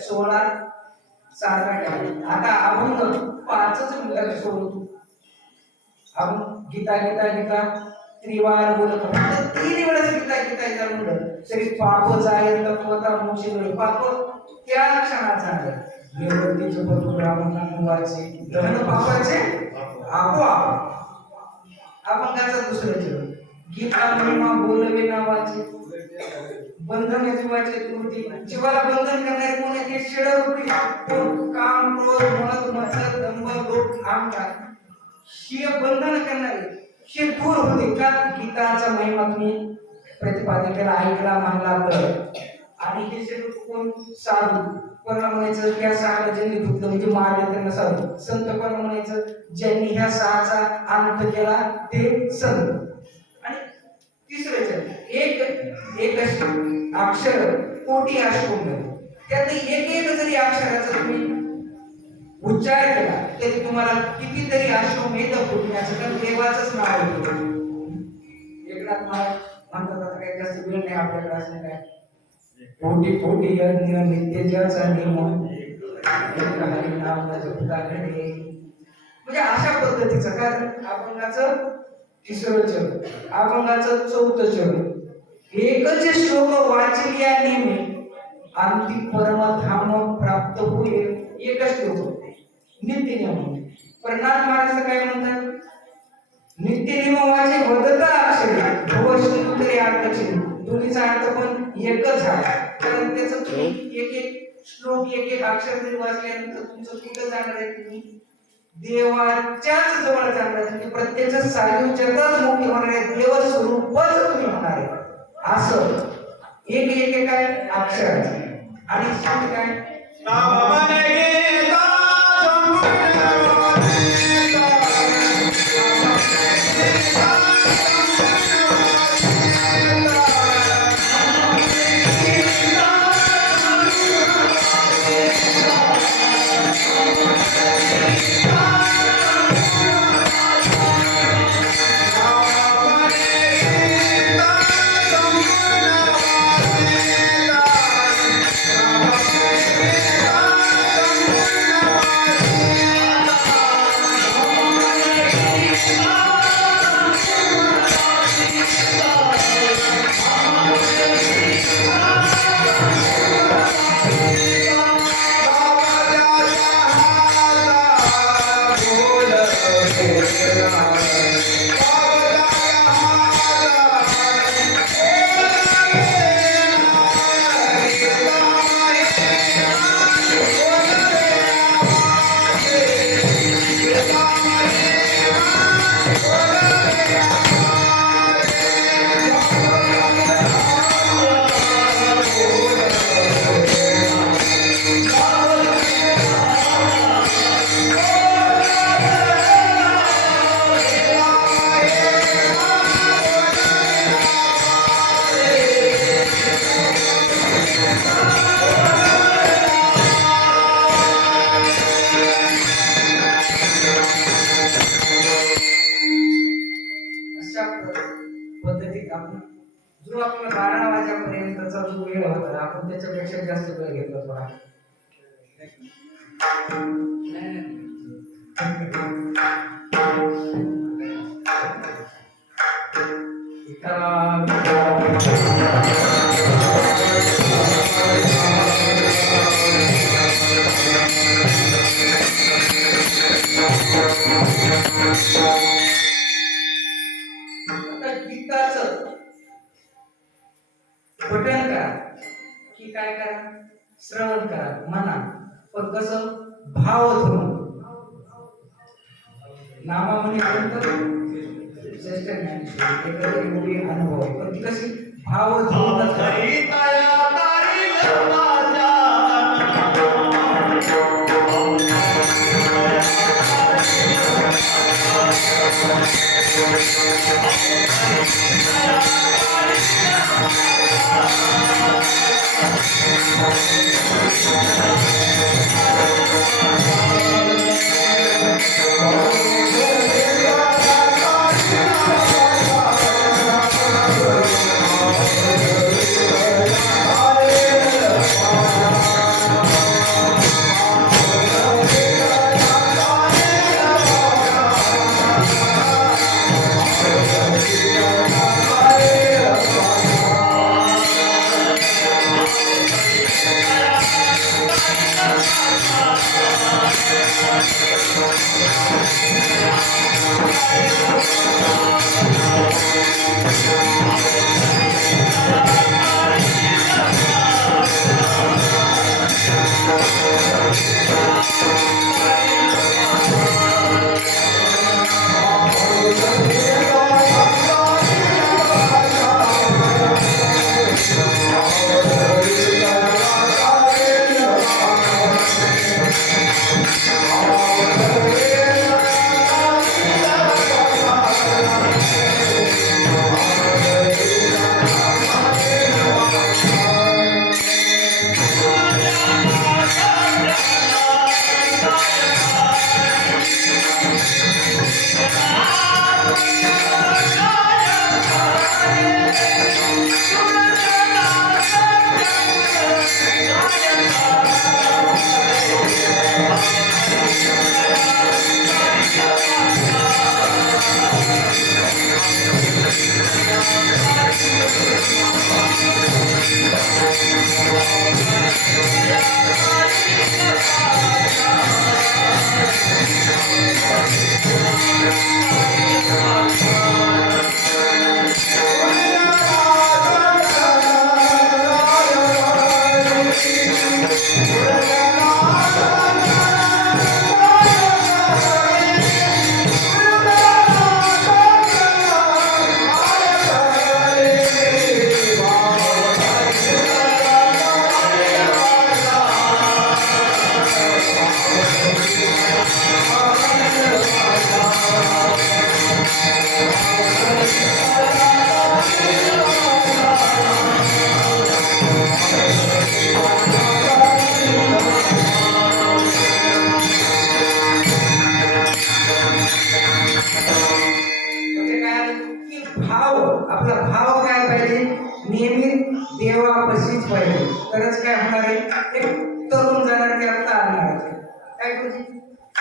सोळा सात आठ आता आपण पाचच मिनिटात सोडतो आपण गीता गीता गीता त्रिवार बोलत होतो. तीन वेळेस गीता गीता गीता म्हणलं. तरी पाप जाईल तत्वता मोक्ष मिळेल पाप त्या क्षणाचा आहे निवृत्तीचे परशुरामांना मुवाचे दहन पापाचे आपोआप. आपण त्याचा दुसरं जीवन गीता महिमा बोलवे नावाचे बंधन जीवाचे कृती जीवाला बंधन करणारे कोण आहे? ते शिडरूपी कोण काम क्रोध मद मत्सर दंभ लोभ अहंकार हे बंधन करणारे हे दूर होते का? गीताचा महिमा तुम्ही प्रतिपादन केला ऐकला मानला तर. आणि हे शेड कोण? साधू. कोणाला म्हणायचं या सहाला ज्यांनी धुतलं म्हणजे मारले त्यांना साधू. संत कोणाला म्हणायचं ज्यांनी ह्या सहाचा अंत केला ते संत. आणि तिसरं एक एक अक्षर कोटी अष्टोंग त्यात एक एक जरी अक्षराचा तुम्ही उच्चार केला तरी तुम्हाला कितीतरी अश्वमेध फुटण्याचं तर देवाचंच नाव येतं. एकनाथ महाराज म्हणतात आता काही जास्त वेळ नाही आपल्याकडे असं काय? कोटी कोटी अन्य नित्य ज्याचा नियम नाम जपता घडे. म्हणजे अशा पद्धतीचं कारण अभंगाचं तिसरं चरण अभंगाचं चौथं चरण एकच श्लोक वाचल्या नेहमी. अंतिम परमधाम प्राप्त होईल. एकच श्लोक नित्य नियम प्रणात महाराज काय म्हणतात? नित्य नियमाचे वदता अक्षरी. भवशून्य तरी अर्थक्षरी दोन्हीचा अर्थ पण एकच आहे. कारण त्याचं तुम्ही एक एक श्लोक एक एक अक्षर जरी वाचल्यानंतर तुमचं कुठं जाणार आहे तुम्ही? देवाच्याच जवळ जाणार आहे. म्हणजे प्रत्यक्ष सायुज्यातच मोठी होणार आहे. देव स्वरूपच तुम्ही होणार आहे. असं. एक एक काय अक्षर. आणि शेवटी काय? पठण करा. की काय करा? श्रवण करा. म्हणा. पण कसं? भाव धरून नामा म्हणे श्रेष्ठ ज्ञानेश्वर. एकत्र एवढी अनुभव. पण ती कशी? भाव धरून Thank you. Thank you.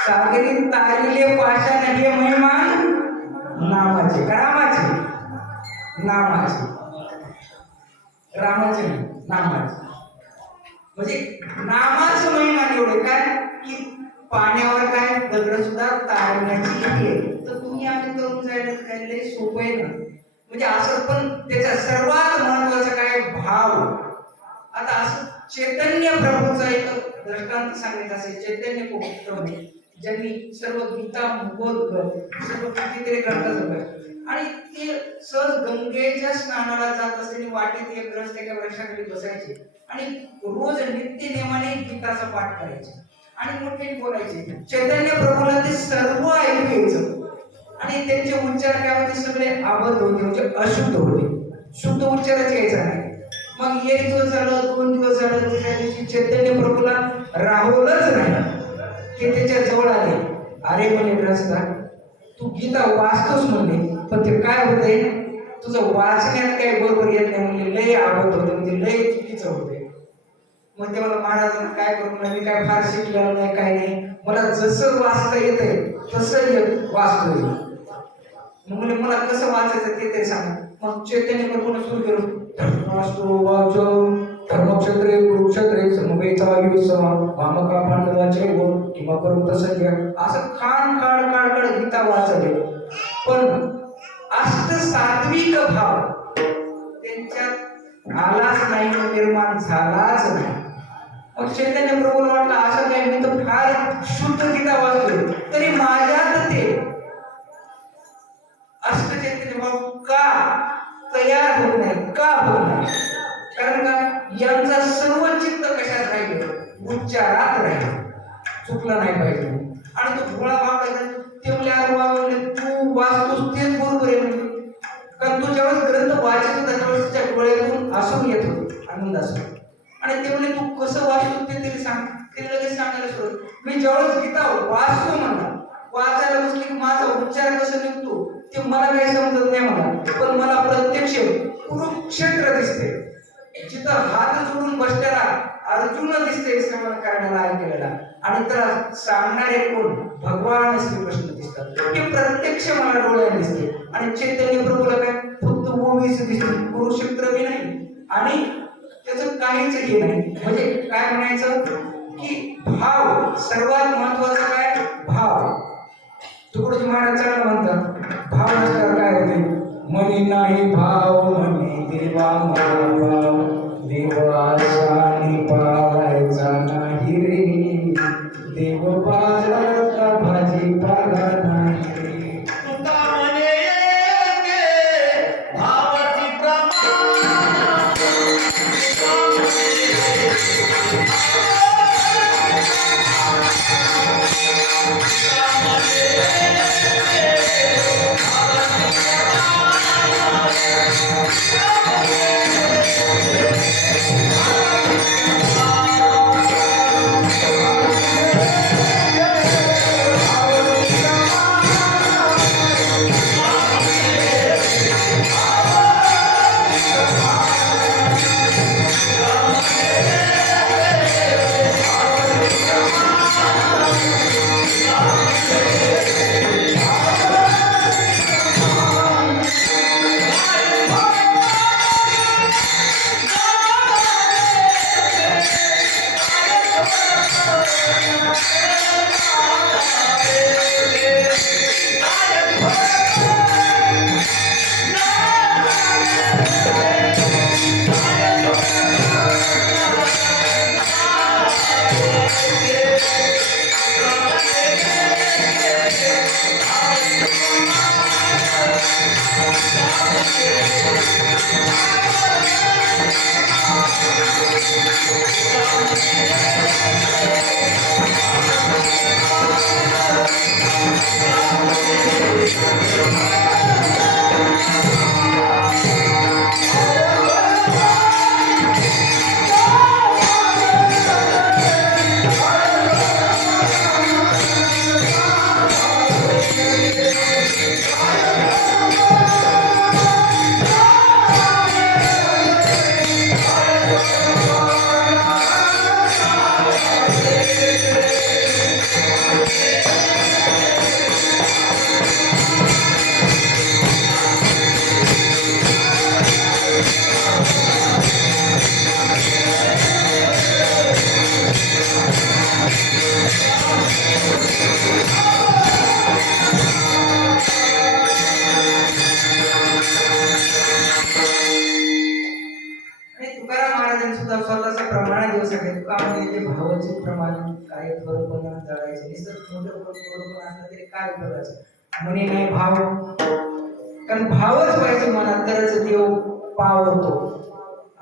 सागरी तारिले पाषाण हे महिमान नामाचे रामाचे नामाचे. रामाचे नामाचे. म्हणजे नामाचं महिमान एवढे काय? की पाण्यावर काय दगड सुद्धा तारण्याची आहे. तर तुम्ही आम्ही करून जायला काय लय सोपं आहे ना. म्हणजे असं पण त्याचा सर्वात महत्त्वाचा काय? भाव. आता असं चैतन्य प्रभूचा एक दृष्टांत सांगायचं असेल चैतन्य प्रभू ज्यांनी सर्व गीता बोध सर्व कितीतरी ग्रंथ जपले आणि ते सहज गंगेच्या स्नानाला जात असताना वाटेत एक ग्रस्त एका वृक्षाखाली बसायचे. आणि रोज नित्य नेमाने गीताचा पाठ करायचे. आणि मोठे बोलायचे. चैतन्य प्रभूला ते सर्व ऐकू यायचं. आणि त्यांचे उच्चार काय होते सगळे आबद्ध होते. म्हणजे अशुद्ध होते. शुद्ध उच्चारच यायचा नाही मग एक दिवस झालं दोन दिवस झालं दुसऱ्या दिवशी चैतन्य प्रभूला राहुलच नाही. ते त्याच्याजवळ आले. अरे म्हणे ग्रस्ता तू गीता वाचतोस म्हणले पण ते काय होतंय? तुझं वाचण्यात काही बरोबर येत नाही म्हणजे लय आवडत होतं म्हणजे लय चुकीचं होतंय. मग ते मला महाराजांना काय करू मी काय फार शिकलेलं नाही काय नाही. मला जसं वाचता येतंय तसं वाचतोय म्हणजे मला कसं वाचायचं ते तरी सांग. मग चैतन्य प्रभूने सुरू केलं. वाचतो वाचो कर्मक्षेत्रे कुरुक्षेत्रे समवेता युस वामका पांडवाचे व किंवा पर्वत संजय असं खाण खाड खाड खाड गीता वाचले. पण अष्ट सात्विक भाव त्यांच्यात आलाच नाही निर्माण झालाच नाही. मग चैतन्य प्रभूला वाटलं असं काही मी तर फार शुद्ध गीता वाचतोय तरी माझ्यात ते अष्ट चैतन्य भाव का तयार होत नाही का होत नाही? कारण का यांचा सर्व चित्त कशात राहील? उच्चारात राहील. चुकलं नाही पाहिजे. आणि तो भोळा भाव ते म्हणले तू वाचतोस तेच बरोबर आहे. म्हणजे कारण तू ज्यावेळेस ग्रंथ वाचत त्याच्यावेळेस त्या डोळ्यातून असून येत होते आनंद असतो आणि ते म्हणले तू कसं वाचतो ते तरी सांग. ते लगेच सांगायला सुरू मी ज्यावेळेस गीता वाचतो म्हणला वाचायला बसले की माझा उच्चार कसा निघतो ते मला काही समजत नाही म्हणा पण मला प्रत्यक्ष कुरुक्षेत्र दिसते. जिथं हात जोडून बसलेला अर्जुन दिसते श्रवण करण्याला ऐकलेला. आणि त्याला सांगणारे कोण? भगवान श्रीकृष्ण दिसतात. ते प्रत्यक्ष मला डोळ्याने दिसते. आणि चैतन्य प्रभूला काय? फक्त ओवीस दिसते. कुरुक्षेत्र बी नाही. आणि त्याच काहीच हे नाही. म्हणजे काय म्हणायचं? की भाव सर्वात महत्त्वाचा काय? भाव. तुकडोजी महाराज चांगलं म्हणतात. भाव मनी नाही भाव मनी देवा भाव देवाशानी पावायचा नाही रे देव निसर्ग असलं तरी काय उपयोगाचं म्हणे नाही भाव कारण भावच व्हायचं मनात तरच देव पावतो.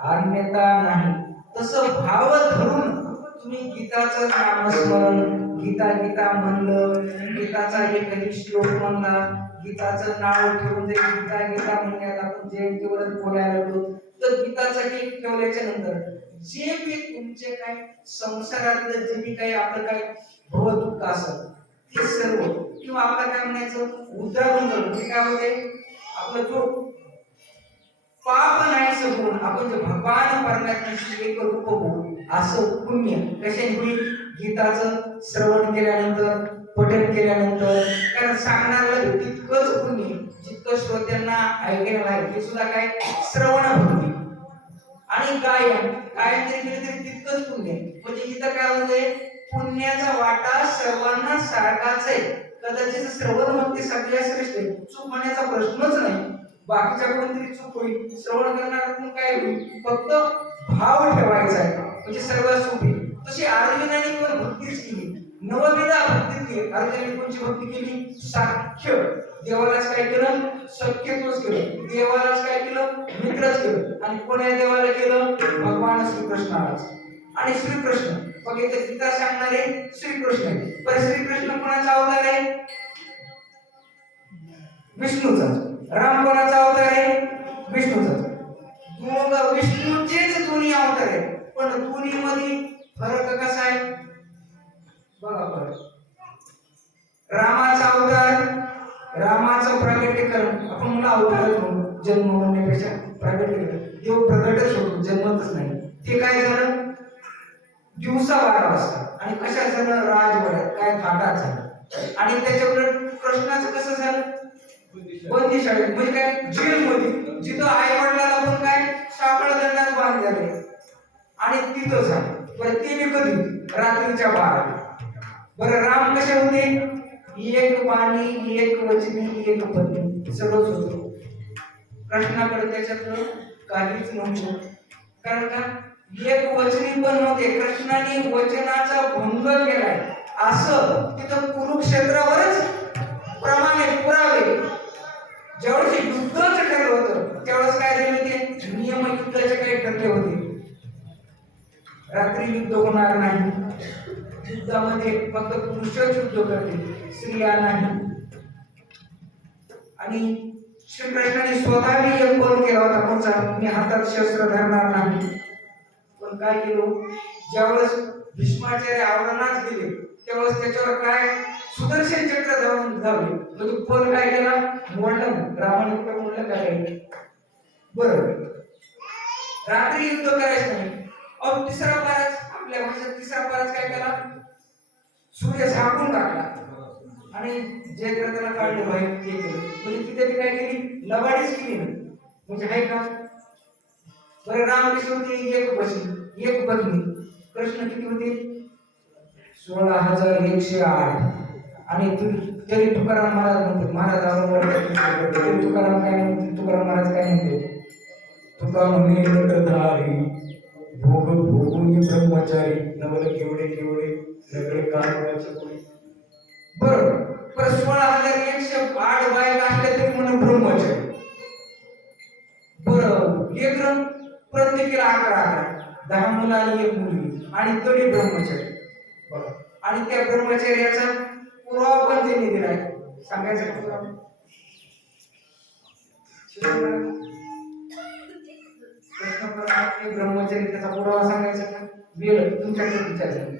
अन्यता नाही. तसं भाव धरून तुम्ही गीताचं नामस्मरण गीता गीता म्हणलं गीताचा एकही श्लोक म्हणला गीताचं नाव ठेवून जर गीता गीता म्हणण्यात आपण जयंतीवर बोलायला होतो तर गीताचा एक ठेवल्याच्या नंतर जे काही तुमचे काय संसारातलं जे काही आपलं काय भवदुःख असं ते सर्व किंवा आपलं काय म्हणायचं? उदाहरण करून ते काय होते? आपलं जो पाप नाही सगून आपण जे भगवान परमात्म्याशी एक रूप होऊ असं पुण्य कशाने होईल? गीताचं श्रवण केल्यानंतर पठन केल्यानंतर. कारण सांगणाऱ्याला तितकंच पुण्य जितकं श्रोत्यांना ऐकायला आहे ते सुद्धा काय? श्रवण भक्ती आणि गायन. गायन जरी केलं तरी तितकंच पुण्य. म्हणजे इथं काय होतंय पुण्याचा वाटा सर्वांना सारखाच आहे. कदाचित श्रवण भक्ती सगळ्या श्रेष्ठ आहे चूक होण्याचा प्रश्नच नाही. बाकीच्याकडून तरी चूक होईल. श्रवण करणाऱ्यातून काय होईल? फक्त भाव ठेवायचा आहे. म्हणजे सर्व सोपी तशी अर्जुनाने पण भक्तीच केली. नवविधा भक्ती केली. अर्जुनाने कोणची भक्ती केली? साख्य. देवालाच काय केलं? शक्यतोच केलं. देवालाच काय केलं? मित्रच केलं. आणि कोण्या देवाला केलं? भगवान श्रीकृष्णालाच. आणि श्रीकृष्ण. मग इथे गीता सांगणारे श्रीकृष्ण आहे. पण श्रीकृष्ण कोणाचा अवतार आहे? विष्णूचा. राम कोणाचा अवतार आहे? विष्णूचा. मग विष्णूचेच दोन्ही अवतार आहे पण दोन्ही मध्ये फरक कसा आहे? बघा फरक रामाचा अवतार रामाचं प्रगटीकरण आपण मला अवतार जन्म म्हणण्यापेक्षा प्रगटीकरण देव प्रगटच होतो. जन्मतच नाही. ते काय झालं? दिवसा बारा वाजता. आणि कशा झालं? राजवाड्यात काय फाटात झालं. आणि त्याच्यावर कृष्णाचं कसं झालं? बंदी शाळेत म्हणजे काय? जेल मध्ये जिथं आई वडिलाला पण काय? सापळा दंडात बांधलेले आणि तिथं झालं. बरं ते मी कधी रात्रीच्या बारा बरं राम कसे होते? एक पाणी एक वचनी एक पत्नी. सगळंच होतं कृष्णाकडे त्याच्यातलं काहीच नव्हतं. कारण का? एक वचनी पण नव्हते. कृष्णाने वचनाचा भंग केलाय. असं तिथं कुरुक्षेत्रावरच प्रमाणे पुरावे. ज्यावेळेस युद्धच ठरलं होतं त्यावेळेस काय झाले होते? नियम युद्धाचे काही ठरले होते. रात्री युद्ध होणार नाही. युद्धामध्ये फक्त पुरुषच युद्ध करते स्त्रिया नाही. आणि श्रीकृष्णाने स्वतःने एक बोल केला होता कोणचा मी हातात शस्त्र धरणार नाही. पण काय केलं? ज्यावेळेस भीष्माचार्य आवरणात गेले त्यावेळेस त्याच्यावर काय सुदर्शन चक्र जाऊन धावले म्हणजे पण काय केला? मोडलं. रामाने कुठं मोडलं काय? बरं. रात्री युद्ध करायचं नाही. अहो तिसरा पाराच आपल्या भाषेत तिसरा पाराच काय केला? सूर्य झाकून टाकला. आणि जे त्याला काढले बाहेर ते म्हणजे तिथे ती काय केली? लबाडीच केली ना म्हणजे आहे का? बरं रामकृष्ण कशी एक पत्नी एक पत्नी कृष्ण किती होते? सोळा हजार एकशे आठ. आणि तरी तुकाराम महाराज म्हणते महाराज तुकाराम काय म्हणते? तुकाराम महाराज काय म्हणते? तुका म्हणे नटधारी भोग भोगून ब्रह्मचारी नवल केवढे केवढे सगळे कामाचे कोणी बरोबर. पर सोळा हजार एकशे आठ बायका असल्या तरी म्हणून ब्रह्मचारी. बरं एक प्रत्येकीला अकरा अकरा दहा मुलं आणि एक मुलगी आणि तरी ब्रह्मचारी. बघा आणि त्या ब्रह्मचर्याचा पुरावा पण त्यांनी दिलाय. सांगायचा का पुरावा ब्रह्मचर्य त्याचा पुरावा सांगायचा का? वेळ तुमच्याकडे विचारायचा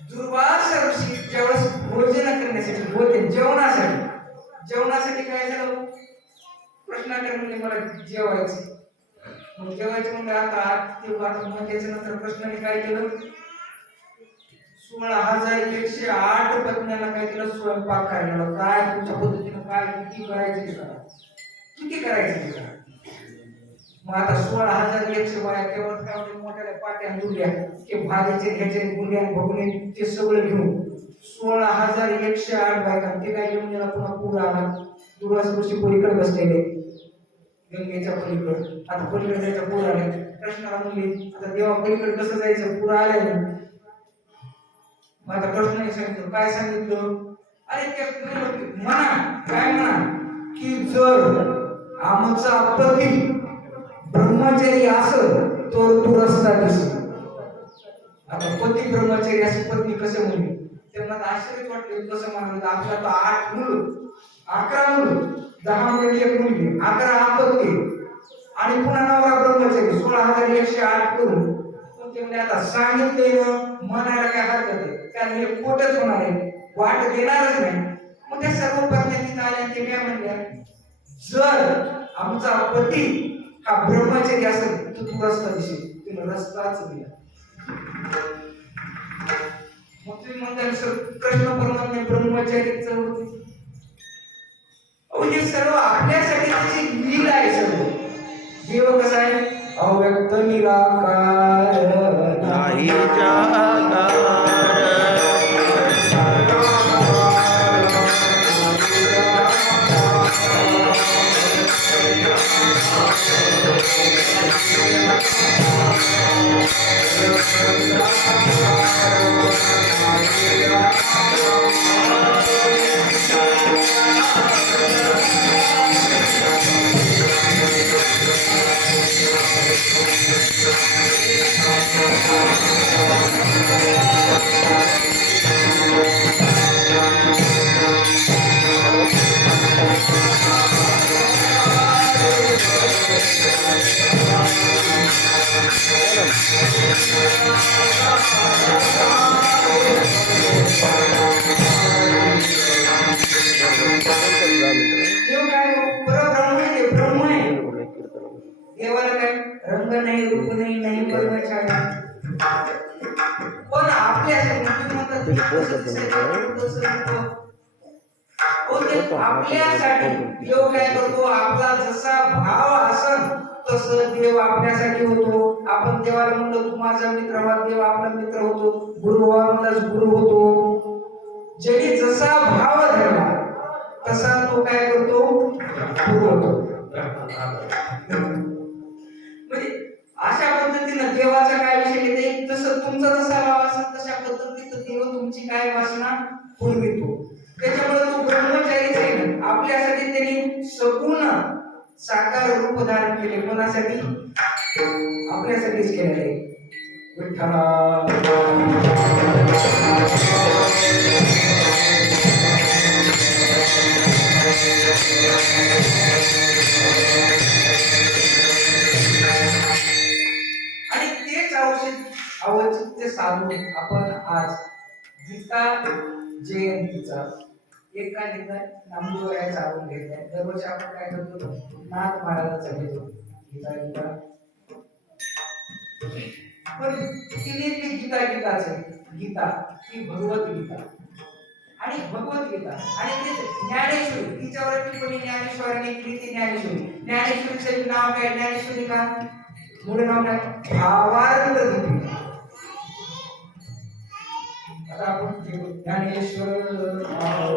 दुर्वास ऋषी ज्यावेळेस भोजन करण्यासाठी भोजन जेवणासाठी. जेवणासाठी काय झालं? प्रश्नाकर म्हणजे मला जेवायचे. मग जेवायचे म्हणजे आता आत ते आता मग त्याच्यानंतर प्रश्नाने काय केलं? सोळा हजार एकशे आठ पत्न्याला काय केलं? स्वयंपाक करायला काय तुमच्या पद्धतीनं काय किती करायचं ते करा. किती करायचं ते करा. मग आता सोळा हजार एकशे बाया तेव्हा काय होते? मोठ्या पाट्या दुल्या ते भाजीचे घ्यायचे गुंड्या भगणे ते सगळं घेऊन. सोळा हजार एकशे आठ बायका. ते काय घेऊन गेला पुन्हा पूर आला? दुर्वास पलीकडे बसलेले गंगेच्या पलीकडं. आता पलीकडे जायचा पूर आले प्रश्न म्हणले आता देवा पलीकडे कसं जायचं? पूर आलाय मग आता कृष्णाने सांगितलं. काय सांगितलं? अरे त्या म्हणा काय म्हणा? की जर आमचा पती ब्रह्मचारी असल तर तू रस्ता दिसेल. आता पती ब्रह्मचारी असे पत्नी कसे म्हणले त्यांना तर आश्चर्य वाटले. कसं म्हणलं? आपला तर आठ मुलं. अकरा मुली दहा मुलं एक मुलगी. अकरा आपत्ती आणि पुन्हा नवरा ब्रह्मचारी सोळा हजार एकशे आठ करून. ते म्हणजे आता सांगितलेलं म्हणायला काय हरकत आहे? कारण हे खोटच होणार आहे. वाट देणारच नाही. मग त्या सर्व पत्नी तिथं आल्या ते काय म्हणल्या जर आमचा पती हा ब्रह्मचारी असेल तर तू रस्ता दिसेल. तिला रस्ताच दिला. मग तुम्ही म्हणता सर कृष्ण परमात्मा ब्रह्मचारीच होते अहो हे सर्व आपल्यासाठी त्याची लीला आहे सर्व. देव कसा आहे? अव्यक्त निराकार नाही रंग नाही रूप नाही नाही परमेश्वर पण. हो, ते. आपल्यासाठी देव काय करतो? आपला जसा भाव असन तसं देव आपल्यासाठी होतो. आपण देवाला म्हणतो तू माझा मित्र हा देव आपला मित्र होतो. गुरु व्हा म्हणलास गुरु होतो. ज्याने जसा भाव धरला तसा तो काय करतो? गुरु होतो. देवाचा काय विषय घेते जसं तुमचा जसा भाव असेल तशा पद्धतीचं देव तुमची काय वासना पुरवितो. त्याच्यामुळे तो ब्रह्मचारीच आहे ना. आपल्यासाठी त्यांनी सगुण साकार रूप धारण केले. कोणासाठी? आपल्यासाठीच केलेले आहे. विठ्ठला औचित्य आपण आज गीता जयंतीचा एका गीता नामदेवराया चालून घेतलाय. दरवर्षी आपण काय करतो? नाथ महाराजांचा घेतो. गीता गीता. पण तिने ती गीता गीताच आहे गीता ही भगवत गीता. आणि भगवद्गीता आणि ते ज्ञानेश्वरी. तिच्यावर कोणी ज्ञानेश्वरांनी केली ती ज्ञानेश्वरी? ज्ञानेश्वरीचं नाव काय? ज्ञानेश्वरी का? मूळ नाव काय? भावार्थ दीपिका आता आपण घेऊ ज्ञानेश्वर नाव.